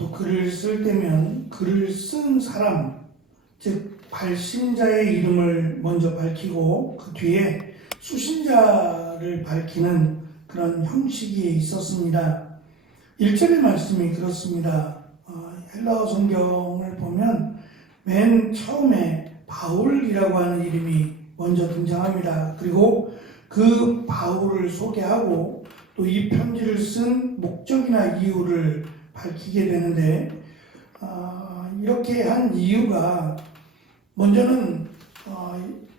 또 글을 쓸 때면 글을 쓴 사람, 즉 발신자의 이름을 먼저 밝히고 그 뒤에 수신자를 밝히는 그런 형식이 있었습니다. 1절의 말씀이 그렇습니다. 헬라어 성경을 보면 맨 처음에 바울이라고 하는 이름이 먼저 등장합니다. 그리고 그 바울을 소개하고 또 이 편지를 쓴 목적이나 이유를 밝히게 되는데, 이렇게 한 이유가 먼저는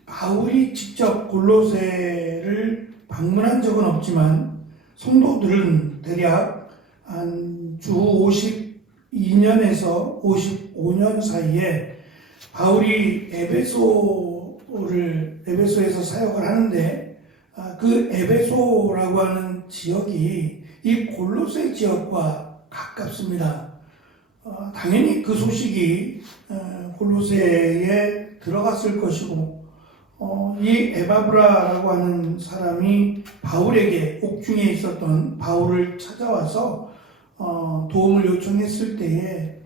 바울이 직접 골로새를 방문한 적은 없지만 성도들은 대략 한 주 52년에서 55년 사이에 바울이 에베소에서 사역을 하는데, 그 에베소라고 하는 지역이 이 골로새 지역과 가깝습니다. 당연히 그 소식이 골로새에 들어갔을 것이고, 이 에바브라라고 하는 사람이 바울에게 옥중에 있었던 바울을 찾아와서 도움을 요청했을 때에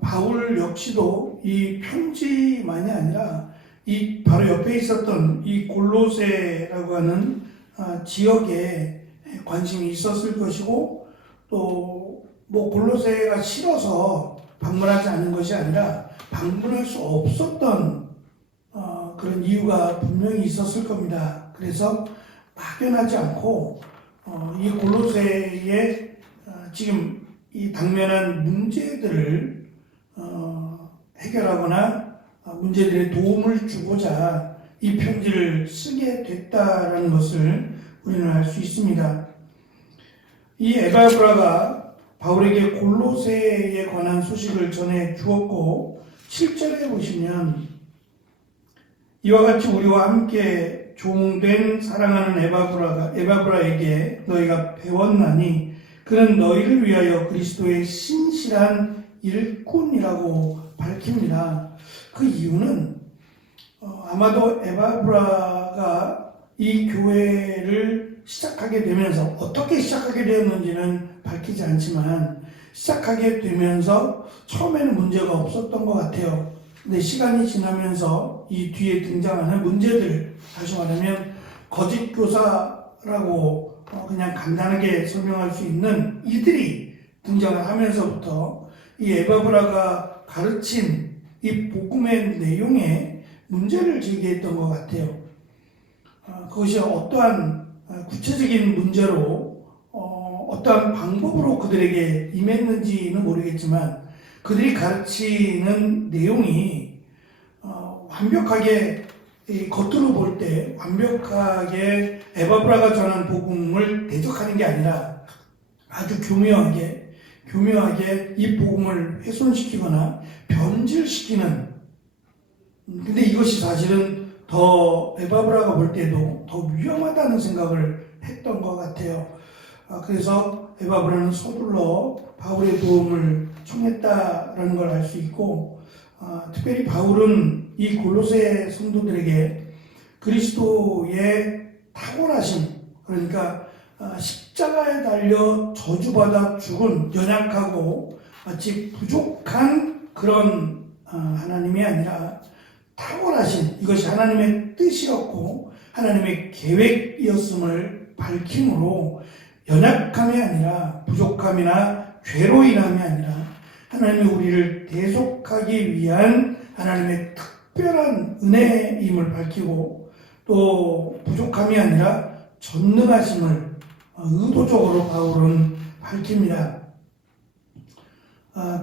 바울 역시도 이 편지만이 아니라 이 바로 옆에 있었던 이 골로새라고 하는 지역에 관심이 있었을 것이고, 또 뭐 골로새가 싫어서 방문하지 않은 것이 아니라 방문할 수 없었던 그런 이유가 분명히 있었을 겁니다. 그래서 막연하지 않고 이 골로새에 지금 이 당면한 문제들을 해결하거나 문제들에 도움을 주고자 이 편지를 쓰게 됐다라는 것을 우리는 알 수 있습니다. 이 에바브라가 바울에게 골로새에 관한 소식을 전해 주었고, 7절에 보시면 이와 같이 우리와 함께 종된 사랑하는 에바브라에게 너희가 배웠나니 그는 너희를 위하여 그리스도의 신실한 일꾼이라고 밝힙니다. 그 이유는 아마도 에바브라가 이 교회를 시작하게 되면서, 어떻게 시작하게 되었는지는 밝히지 않지만 시작하게 되면서 처음에는 문제가 없었던 것 같아요. 근데 시간이 지나면서 이 뒤에 등장하는 문제들, 다시 말하면 거짓 교사라고 그냥 간단하게 설명할 수 있는 이들이 등장을 하면서부터 이 에바브라가 가르친 이 복음의 내용에 문제를 제기했던 것 같아요. 그것이 어떠한 구체적인 문제로 어떠한 방법으로 그들에게 임했는지는 모르겠지만 그들이 가르치는 내용이 완벽하게, 겉으로 볼 때 완벽하게 에바브라가 전한 복음을 대적하는 게 아니라 아주 교묘하게 이 복음을 훼손시키거나 변질시키는, 근데 이것이 사실은 더 에바브라가 볼 때도 더 위험하다는 생각을 했던 것 같아요. 그래서 에바브라는 서둘러 바울의 도움을 청했다라는 걸 알 수 있고, 특별히 바울은 이 골로새 성도들에게 그리스도의 탁월하심, 그러니까 십자가에 달려 저주받아 죽은 연약하고 마치 부족한 그런 하나님이 아니라 탁월하신, 이것이 하나님의 뜻이었고 하나님의 계획이었음을 밝힘으로 연약함이 아니라 부족함이나 죄로 인함이 아니라 하나님이 우리를 대속하기 위한 하나님의 특별한 은혜임을 밝히고, 또 부족함이 아니라 전능하심을 의도적으로 바울은 밝힙니다.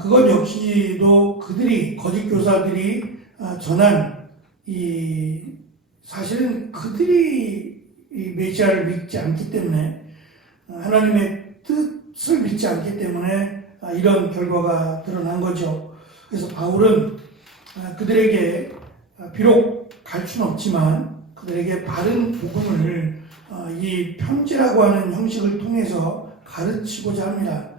그것 역시도 그들이, 거짓 교사들이 전한 사실은 그들이 이 메시아를 믿지 않기 때문에, 하나님의 뜻을 믿지 않기 때문에 이런 결과가 드러난 거죠. 그래서 바울은 그들에게 비록 갈 수는 없지만 그들에게 바른 복음을 이 편지라고 하는 형식을 통해서 가르치고자 합니다.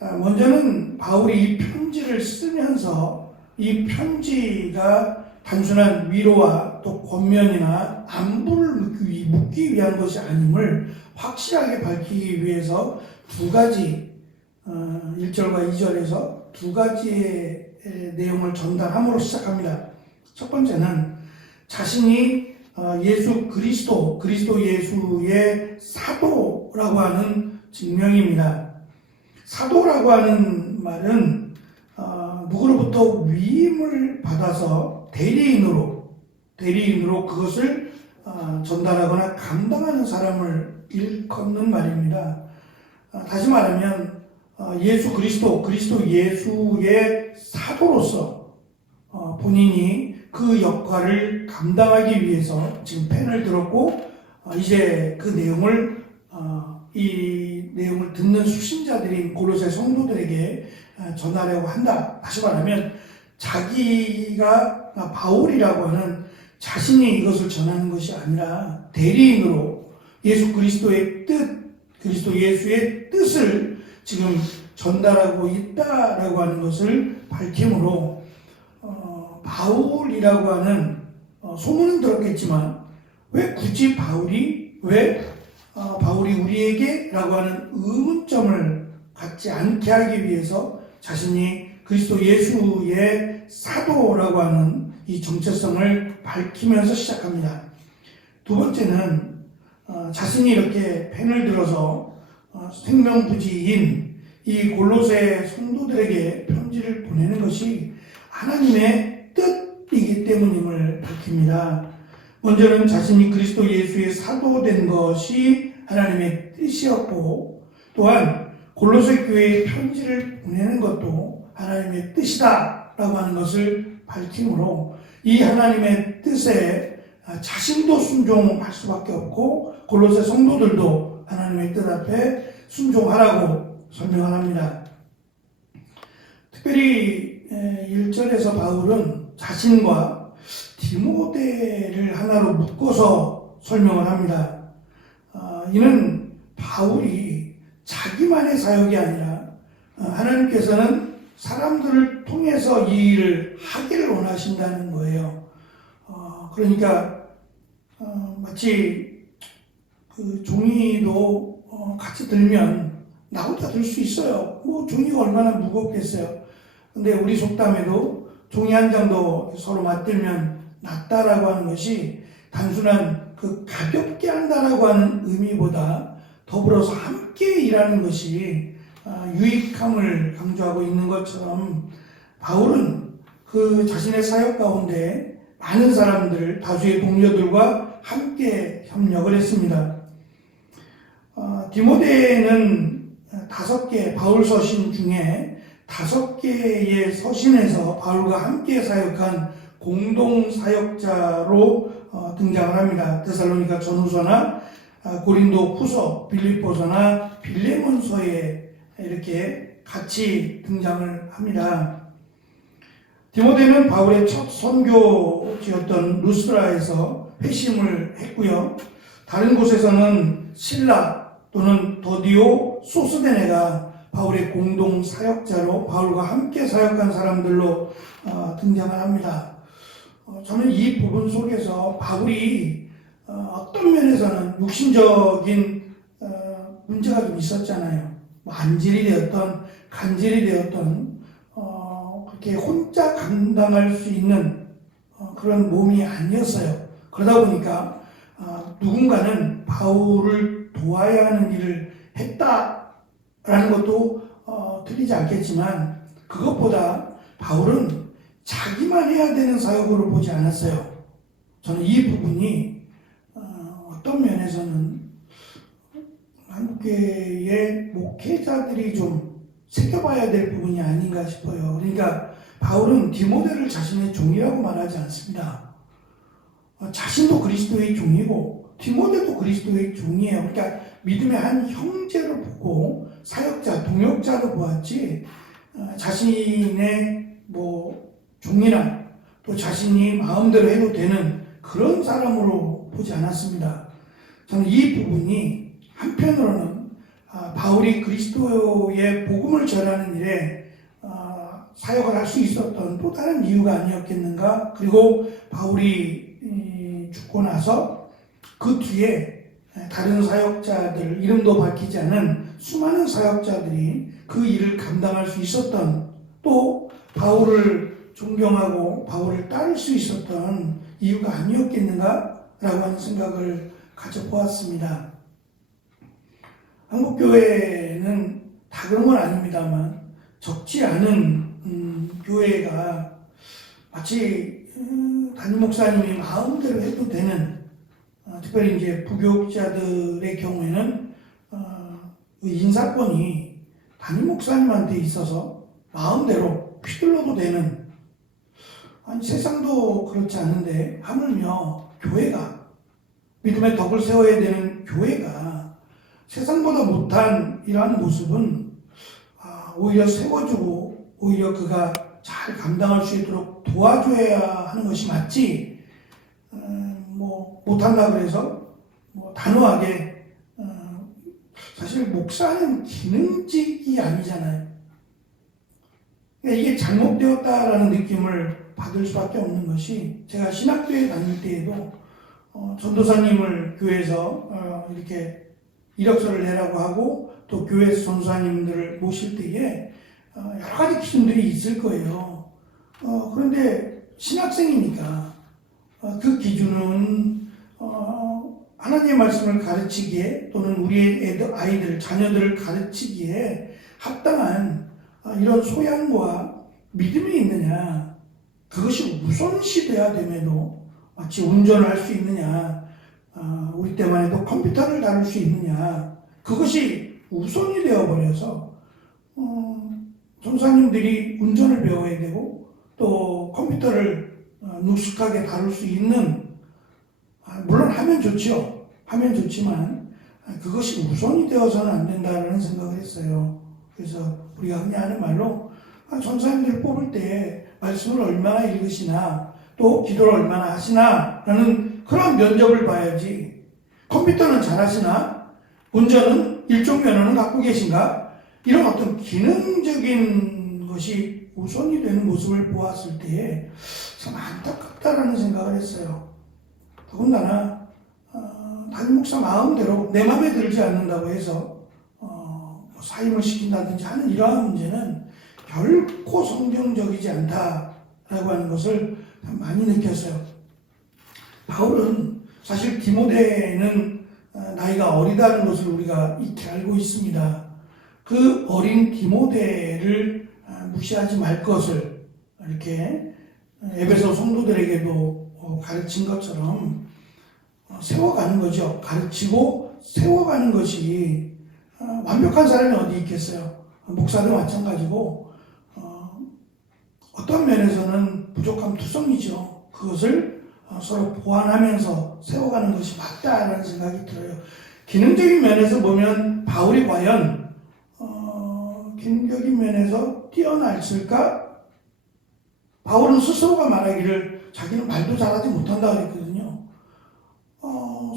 먼저는 바울이 이 편지를 쓰면서 이 편지가 단순한 위로와 또 권면이나 안부를 묻기 위한 것이 아님을 확실하게 밝히기 위해서 두 가지 1절과 2절에서 두 가지의 내용을 전달함으로 시작합니다. 첫 번째는 자신이 예수 그리스도 예수의 사도라고 하는 증명입니다. 사도라고 하는 말은 누구로부터 위임을 받아서 대리인으로 그것을 전달하거나 감당하는 사람을 일컫는 말입니다. 다시 말하면 예수 그리스도 예수의 사도로서 본인이 그 역할을 감당하기 위해서 지금 펜을 들었고 이제 그 내용을 이 내용을 듣는 수신자들인 골로새 성도들에게 전하려고 한다. 다시 말하면 자기가 바울이라고 하는 자신이 이것을 전하는 것이 아니라 대리인으로 예수 그리스도의 뜻, 그리스도 예수의 뜻을 지금 전달하고 있다라고 하는 것을 밝힘으로 바울이라고 하는 소문은 들었겠지만 왜 굳이 바울이 우리에게 라고 하는 의문점을 갖지 않게 하기 위해서 자신이 그리스도 예수의 사도라고 하는 이 정체성을 밝히면서 시작합니다. 두 번째는 자신이 이렇게 펜을 들어서 생명부지인 이 골로새 성도들에게 편지를 보내는 것이 하나님의 뜻이기 때문임을 밝힙니다. 먼저는 자신이 그리스도 예수의 사도된 것이 하나님의 뜻이었고 또한 골로새 교회에 편지를 보내는 것도 하나님의 뜻이다 라고 하는 것을 밝히므로 이 하나님의 뜻에 자신도 순종할 수밖에 없고 골로새 성도들도 하나님의 뜻 앞에 순종하라고 설명을 합니다. 특별히 1절에서 바울은 자신과 디모데를 하나로 묶어서 설명을 합니다. 이는 바울이 자기만의 사역이 아니라 하나님께서는 사람들을 통해서 이 일을 하기를 원하신다는 거예요. 그러니까 마치 그 종이도 같이 들면 나 혼자 들 수 있어요. 뭐 종이가 얼마나 무겁겠어요. 근데 우리 속담에도 종이 한 장도 서로 맞들면 낫다라고 하는 것이 단순한 그 가볍게 한다라고 하는 의미보다 더불어서 함께 일하는 것이 유익함을 강조하고 있는 것처럼 바울은 그 자신의 사역 가운데 많은 사람들, 다수의 동료들과 함께 협력을 했습니다. 디모데는 5개 바울 서신 중에 5개의 서신에서 바울과 함께 사역한 공동 사역자로 등장을 합니다. 데살로니가 전후서나 고린도 후서, 빌립보서나 빌레몬서에 이렇게 같이 등장을 합니다. 디모데는 바울의 첫 선교지였던 루스드라에서 회심을 했고요. 다른 곳에서는 실라 또는 더디오, 소스데네가 바울의 공동 사역자로 바울과 함께 사역한 사람들로 등장을 합니다. 저는 이 부분 속에서 바울이 어떤 면에서는 육신적인 문제가 좀 있었잖아요. 안질이 되었던 간질이 되었던 그렇게 혼자 감당할 수 있는 그런 몸이 아니었어요. 그러다 보니까 누군가는 바울을 도와야 하는 일을 했다라는 것도 틀리지 않겠지만 그것보다 바울은 자기만 해야 되는 사역으로 보지 않았어요. 저는 이 부분이 어떤 면에서는 한국교회의 목회자들이 좀 새겨봐야 될 부분이 아닌가 싶어요. 그러니까 바울은 디모데를 자신의 종이라고 말하지 않습니다. 자신도 그리스도의 종이고 디모데도 그리스도의 종이에요. 그러니까 믿음의 한 형제로 보고 사역자, 동역자로 보았지 자신의 종이나 또 자신이 마음대로 해도 되는 그런 사람으로 보지 않았습니다. 저는 이 부분이 한편으로는 바울이 그리스도의 복음을 전하는 일에 사역을 할 수 있었던 또 다른 이유가 아니었겠는가. 그리고 바울이 죽고 나서 그 뒤에 다른 사역자들, 이름도 밝히지 않은 수많은 사역자들이 그 일을 감당할 수 있었던, 또 바울을 존경하고 바울을 따를 수 있었던 이유가 아니었겠는가라고 하는 생각을 가져보았습니다. 한국교회는 다 그런 건 아닙니다만 적지 않은 교회가 마치 담임 목사님이 마음대로 해도 되는, 특별히 이제 부교육자들의 경우에는 그 인사권이 담임 목사님한테 있어서 마음대로 휘둘러도 되는, 아니 세상도 그렇지 않은데 하물며 교회가, 믿음의 덕을 세워야 되는 교회가 세상보다 못한 이러한 모습은 오히려 세워주고 오히려 그가 잘 감당할 수 있도록 도와줘야 하는 것이 맞지, 못한다 그래서 단호하게, 사실 목사는 기능직이 아니잖아요. 그러니까 이게 잘못되었다라는 느낌을 받을 수밖에 없는 것이, 제가 신학교에 다닐 때에도 전도사님을 교회에서 이렇게 이력서를 내라고 하고 또 교회에서 전도사님들을 모실 때에 여러 가지 기준들이 있을 거예요. 그런데 신학생이니까 그 기준은 하나님의 말씀을 가르치기에 또는 우리의 아이들, 자녀들을 가르치기에 합당한 이런 소양과 믿음이 있느냐, 그것이 우선시돼야 됨에도 마치 운전을 할 수 있느냐, 우리 때만 해도 컴퓨터를 다룰 수 있느냐, 그것이 우선이 되어버려서 전사님들이 운전을 배워야 되고 또 컴퓨터를 능숙하게 다룰 수 있는, 물론 하면 좋죠. 하면 좋지만 그것이 우선이 되어서는 안 된다는 생각을 했어요. 그래서 우리가 흔히 하는 말로 전사님들 뽑을 때 말씀을 얼마나 읽으시나 또 기도를 얼마나 하시나 라는 그런 면접을 봐야지, 컴퓨터는 잘하시나 운전은 일종 면허는 갖고 계신가, 이런 어떤 기능적인 것이 우선이 되는 모습을 보았을 때에 참 안타깝다라는 생각을 했어요. 더군다나 담임 목사 마음대로 내 마음에 들지 않는다고 해서 사임을 시킨다든지 하는 이러한 문제는 결코 성경적이지 않다라고 하는 것을 많이 느꼈어요. 바울은 사실 디모데는 나이가 어리다는 것을 우리가 익히 알고 있습니다. 그 어린 디모데를 무시하지 말 것을 이렇게 에베소 성도들에게도 가르친 것처럼 세워가는 거죠. 가르치고 세워가는 것이, 완벽한 사람이 어디 있겠어요. 목사도 마찬가지고 어떤 면에서는 부족함 투성이죠. 그것을 서로 보완하면서 세워가는 것이 맞다라는 생각이 들어요. 기능적인 면에서 보면 바울이 과연 기능적인 면에서 뛰어났을까? 바울은 스스로가 말하기를 자기는 말도 잘하지 못한다 그랬거든요.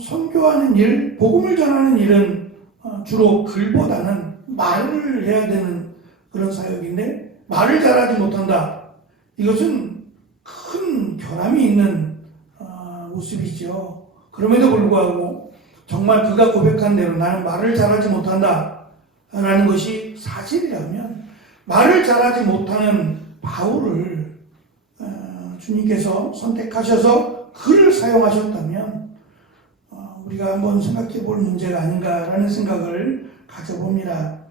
선교하는 일, 복음을 전하는 일은 주로 글보다는 말을 해야 되는 그런 사역인데 말을 잘하지 못한다. 이것은 큰 결함이 있는 모습이죠. 그럼에도 불구하고 정말 그가 고백한 대로 나는 말을 잘하지 못한다 라는 것이 사실이라면, 말을 잘하지 못하는 바울을 주님께서 선택하셔서 그를 사용하셨다면 우리가 한번 생각해 볼 문제가 아닌가라는 생각을 가져봅니다.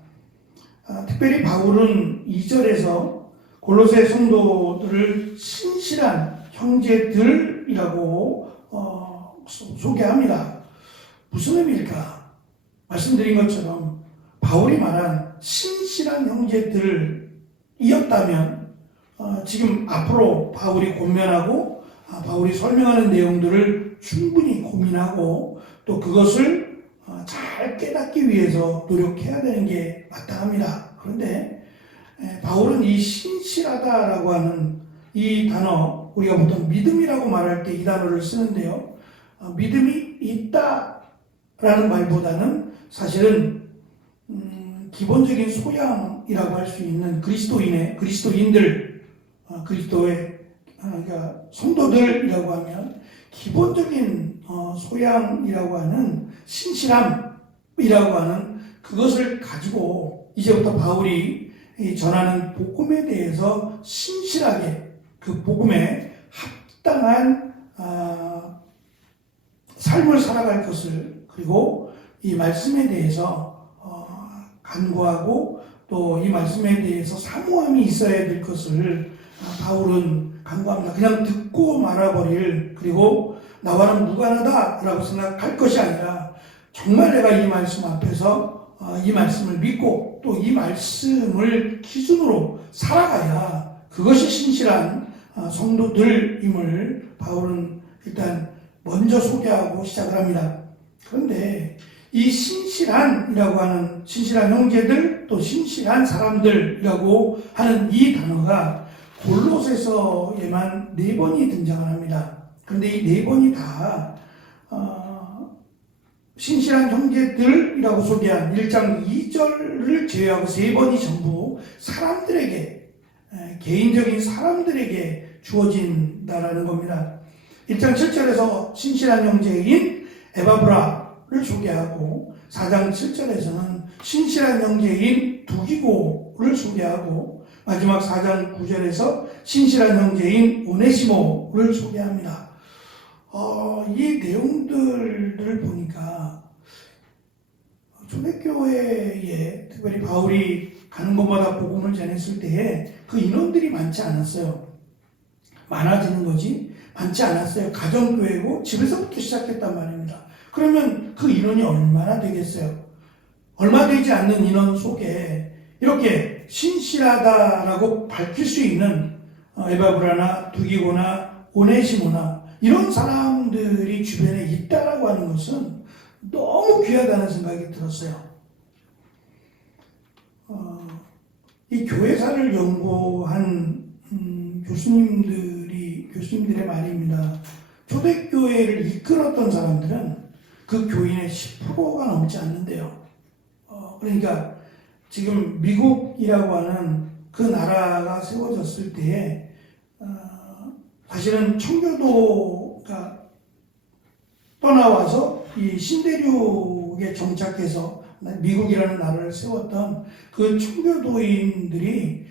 특별히 바울은 2절에서 골로새 성도들을 신실한 형제들이라고 소개합니다. 무슨 의미일까? 말씀드린 것처럼 바울이 말한 신실한 형제들이었다면 지금 앞으로 바울이 권면하고 바울이 설명하는 내용들을 충분히 고민하고 또 그것을 잘 깨닫기 위해서 노력해야 되는 게 마땅합니다. 그런데 바울은 이 신실하다라고 하는 이 단어, 우리가 보통 믿음이라고 말할 때 이 단어를 쓰는데요. 믿음이 있다라는 말보다는 사실은 기본적인 소양이라고 할 수 있는 그리스도인들, 그리스도의 그러니까 성도들이라고 하면 기본적인 소양이라고 하는 신실함이라고 하는 그것을 가지고 이제부터 바울이 전하는 복음에 대해서 신실하게 그 복음에 합당한 삶을 살아갈 것을, 그리고 이 말씀에 대해서 간구하고 또 이 말씀에 대해서 사모함이 있어야 될 것을 바울은 간구합니다. 그냥 듣고 말아버릴, 그리고 나와는 무관하다라고 생각할 것이 아니라 정말 내가 이 말씀 앞에서 이 말씀을 믿고 또 이 말씀을 기준으로 살아가야 그것이 신실한 성도들임을 바울은 일단 먼저 소개하고 시작을 합니다. 그런데 이 신실한이라고 하는, 신실한 형제들 또 신실한 사람들이라고 하는 이 단어가 골로새서에만 4번이 등장을 합니다. 그런데 이 4번이 다 신실한 형제들이라고 소개한 1장 2절을 제외하고 3번이 전부 사람들에게, 개인적인 사람들에게 주어진다라는 겁니다. 1장 7절에서 신실한 형제인 에바브라를 소개하고 4장 7절에서는 신실한 형제인 두기고를 소개하고 마지막 4장 9절에서 신실한 형제인 오네시모를 소개합니다. 이 내용들을 보니까 초대교회에 특별히 바울이 가는 곳마다 복음을 전했을 때에 그 인원들이 많지 않았어요. 많아지는 거지 많지 않았어요. 가정교회고 집에서부터 시작했단 말입니다. 그러면 그 인원이 얼마나 되겠어요? 얼마 되지 않는 인원 속에 이렇게 신실하다라고 밝힐 수 있는 에바브라나 두기고나 오네시모나 이런 사람들이 주변에 있다라고 하는 것은 너무 귀하다는 생각이 들었어요. 이 교회사를 연구한 교수님들의 말입니다. 초대교회를 이끌었던 사람들은 그 교인의 10%가 넘지 않는데요. 그러니까 지금 미국이라고 하는 그 나라가 세워졌을 때에 사실은 청교도가 떠나와서 이 신대륙에 정착해서 미국이라는 나라를 세웠던 그 청교도인들이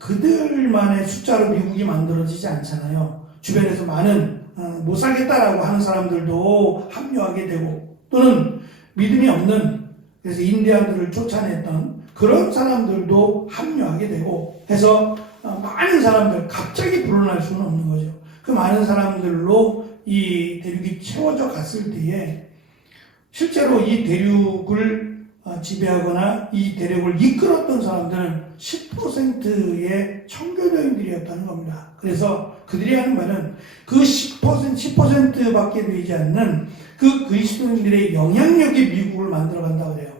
그들만의 숫자로 미국이 만들어지지 않잖아요. 주변에서 많은 못 살겠다라고 하는 사람들도 합류하게 되고, 또는 믿음이 없는, 그래서 인디안들을 쫓아냈던 그런 사람들도 합류하게 되고 해서 많은 사람들, 갑자기 불어날 수는 없는 거죠. 그 많은 사람들로 이 대륙이 채워져 갔을 때에 실제로 이 대륙을 지배하거나 이 대륙을 이끌었던 사람들은 10%의 청교도인들이었다는 겁니다. 그래서 그들이 하는 말은 그 10%밖에 되지 않는 그 그리스도인들의 영향력이 미국을 만들어간다고 그래요.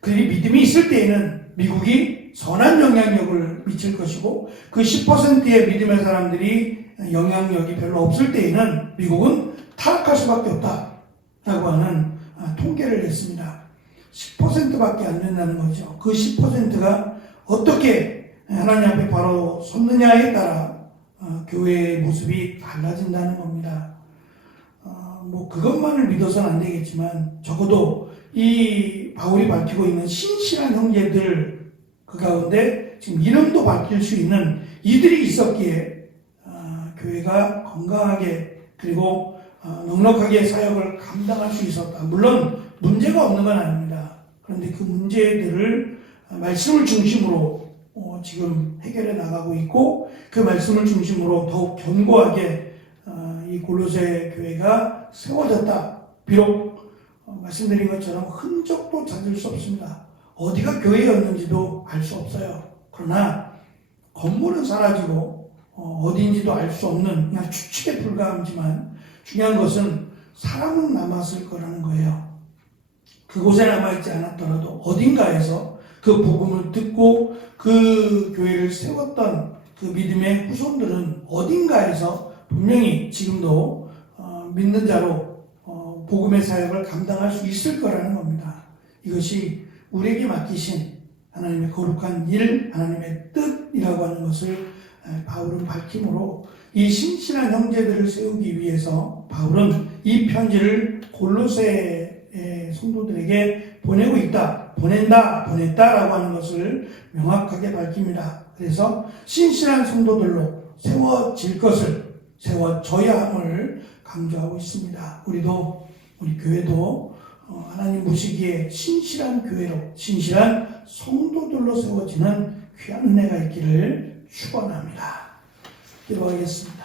그들이 믿음이 있을 때에는 미국이 선한 영향력을 미칠 것이고, 그 10%의 믿음의 사람들이 영향력이 별로 없을 때에는 미국은 타락할 수밖에 없다라고 하는 통계를 냈습니다. 10%밖에 안 된다는 거죠. 그 10%가 어떻게 하나님 앞에 바로 섰느냐에 따라 교회의 모습이 달라진다는 겁니다. 뭐 그것만을 믿어서는 안 되겠지만 적어도 이 바울이 밝히고 있는 신실한 형제들 그 가운데 지금 이름도 밝힐 수 있는 이들이 있었기에 교회가 건강하게 그리고 넉넉하게 사역을 감당할 수 있었다. 물론 문제가 없는 건 아닙니다. 그런데 그 문제들을 말씀을 중심으로 지금 해결해 나가고 있고, 그 말씀을 중심으로 더욱 견고하게 이 골로새 교회가 세워졌다. 비록 말씀드린 것처럼 흔적도 찾을 수 없습니다. 어디가 교회였는지도 알 수 없어요. 그러나 건물은 사라지고 어디인지도 알 수 없는 그냥 추측에 불과하지만 중요한 것은 사람은 남았을 거라는 거예요. 그곳에 남아있지 않았더라도 어딘가에서 그 복음을 듣고 그 교회를 세웠던 그 믿음의 후손들은 어딘가에서 분명히 지금도 믿는 자로 복음의 사역을 감당할 수 있을 거라는 겁니다. 이것이 우리에게 맡기신 하나님의 거룩한 일, 하나님의 뜻이라고 하는 것을 바울은 밝힘으로 이 신실한 형제들을 세우기 위해서 바울은 이 편지를 골로새 성도들에게 보내고 있다, 보냈다라고 하는 것을 명확하게 밝힙니다. 그래서 신실한 성도들로 세워질 것을 세워져야 함을 강조하고 있습니다. 우리 교회도 하나님 보시기에 신실한 교회로, 신실한 성도들로 세워지는 귀한 은혜가 있기를 축원합니다. 기도하겠습니다.